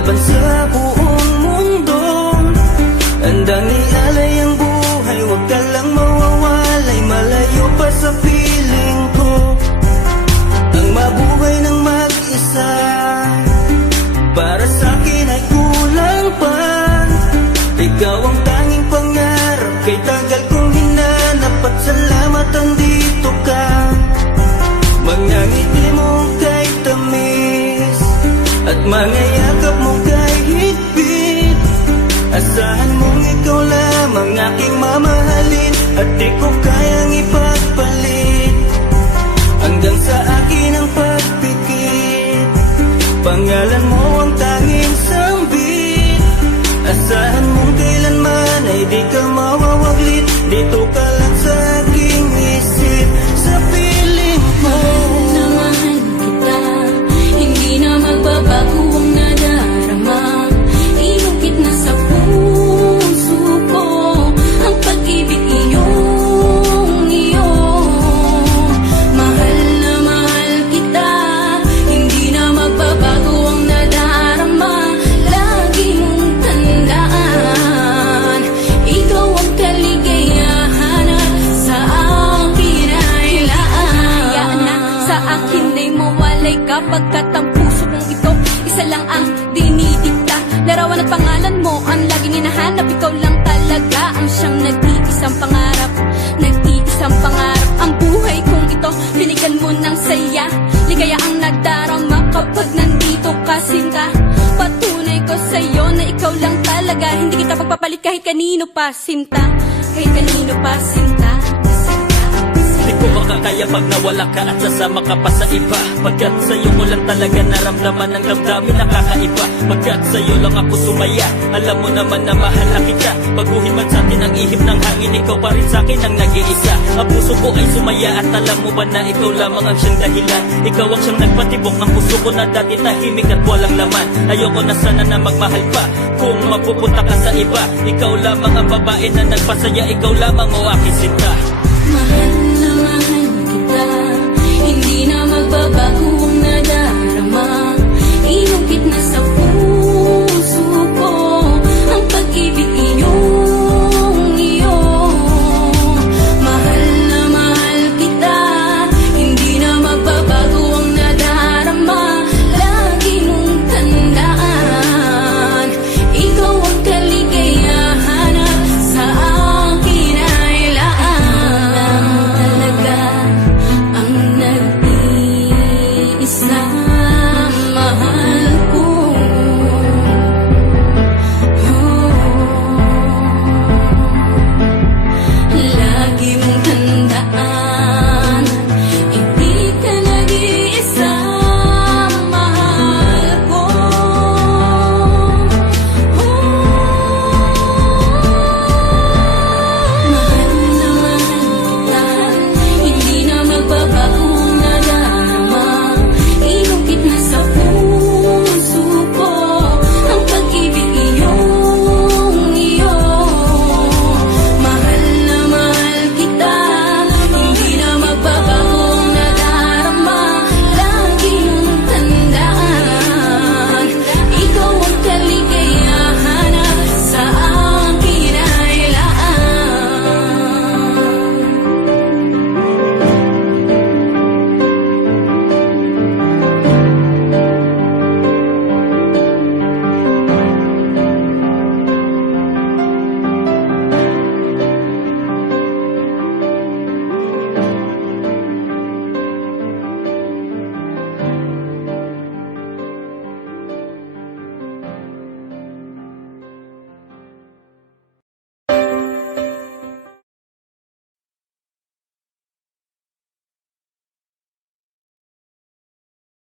laban sa buong mundo. Handang ialay ang buhay, huwag ka lang mawawalay, malayo pa sa piling ko. Ang mabuhay ng mag-isa, para sa akin ay kulang pa. Ikaw ang tanging pangarap, kay tagal kong hinanap, at salamat andito ka. Mga ngiti mo kay tamis, at mga yakap mo kay higpit. Asahan mong ikaw lamang aking mamahalin, at di ko kayang ipagpalit. Hanggang sa akin ang pagpikit, pangalan mo ang tanging sambit. Asahan mong kailanman ay di ka mawawaglit, dito ka lang sa aking isip, sa piling mo. Mahal kita, hindi na magbabago ang nadarama. Inukit na sa puso ko ang pag-ibig iyong iyo. Mahal na mahal kita, hindi na magbabago ang nadarama. Lagi mong tandaan, ikaw ang kaligayahan at sa akin ay laan. Hayaan na sa akin ay mawalay kapagkat ang puso kong ito isa lang ang dinidikta. Larawan at pangalan mo ang laging hinahanap, ikaw lang talaga ang siyang nag-iisang pangarap. Nag-iisang pangarap ang buhay kong ito, binigyan mo ng saya. Ligaya ang nadarama kapag nandito ka, sinta. Patunay ko sa'yo na ikaw lang talaga, hindi kita pagpapalit kahit kanino pa, sinta. Kahit kanino pa, sinta. Di ko makakaya pag nawala ka at sasama ka pa sa iba. Pagkat sa'yo ko lang talaga naramdaman ang damdamin nakakaiba. Pagkat sa'yo lang ako sumaya, alam mo naman na mahal na kita. Baguhin man sa'tin ang ihip ng hangin, ikaw pa rin sa'kin ang nag-iisa. Ang puso ko ay sumaya at alam mo ba na ikaw lamang ang siyang dahilan. Ikaw ang siyang nagpatibok ng puso ko na dati tahimik at walang laman. Ayoko na sana na magmahal pa kung mapupunta ka sa iba. Ikaw lamang ang babae na nagpasaya, ikaw lamang o aking sinta. Mahal na mahal kita, hindi na magbabago ang nadarama. Inukit na sa puso ko ang pag-ibig iyong iyo. Mahal na mahal kita, hindi na magbabago ang nadarama. Lagi mong tandaan, ikaw ang kaligayahan at sa akin ay laan. Talaga ang nag-iisang mahal.